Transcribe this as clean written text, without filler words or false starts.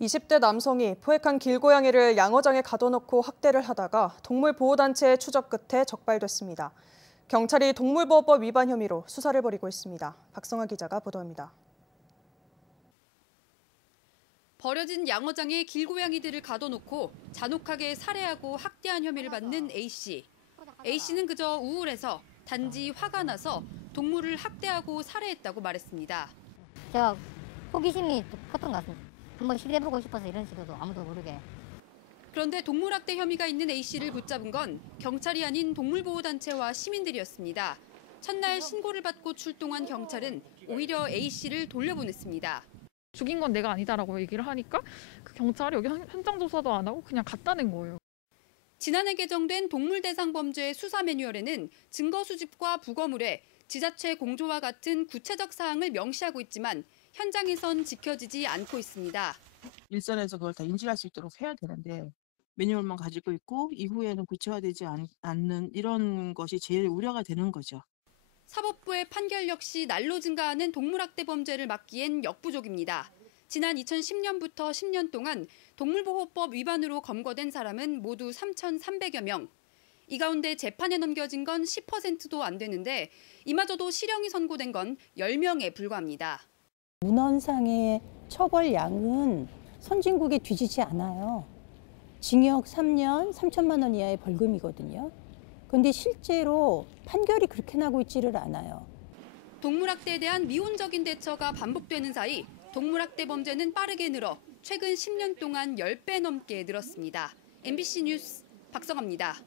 20대 남성이 포획한 길고양이를 양어장에 가둬놓고 학대를 하다가 동물보호단체의 추적 끝에 적발됐습니다. 경찰이 동물보호법 위반 혐의로 수사를 벌이고 있습니다. 박성아 기자가 보도합니다. 버려진 양어장에 길고양이들을 가둬놓고 잔혹하게 살해하고 학대한 혐의를 받는 A씨. A씨는 그저 우울해서 단지 화가 나서 동물을 학대하고 살해했다고 말했습니다. 제가 호기심이 컸던 것 같습니다. 한번 시도해보고 싶어서 이런 식으로 아무도 모르게. 그런데 동물학대 혐의가 있는 A씨를 붙잡은 건 경찰이 아닌 동물보호단체와 시민들이었습니다. 첫날 신고를 받고 출동한 경찰은 오히려 A씨를 돌려보냈습니다. 죽인 건 내가 아니다라고 얘기를 하니까 그 경찰이 여기 현장 조사도 안 하고 그냥 갖다 낸 거예요. 지난해 개정된 동물대상범죄 수사 매뉴얼에는 증거 수집과 부검의뢰, 지자체 공조와 같은 구체적 사항을 명시하고 있지만 현장에선 지켜지지 않고 있습니다. 일선에서 그걸 다 인지할 수 있도록 해야 되는데 매뉴얼만 가지고 있고 이후에는 구체화되지 않는 이런 것이 제일 우려가 되는 거죠. 사법부의 판결 역시 날로 증가하는 동물학대 범죄를 막기엔 역부족입니다. 지난 2010년부터 10년 동안 동물보호법 위반으로 검거된 사람은 모두 3,300여 명. 이 가운데 재판에 넘겨진 건 10%도 안 되는데 이마저도 실형이 선고된 건 10명에 불과합니다. 문헌상의 처벌량은 선진국에 뒤지지 않아요. 징역 3년 3천만 원 이하의 벌금이거든요. 그런데 실제로 판결이 그렇게 나고 있지를 않아요. 동물학대에 대한 미온적인 대처가 반복되는 사이 동물학대 범죄는 빠르게 늘어 최근 10년 동안 10배 넘게 늘었습니다. MBC 뉴스 박성아입니다.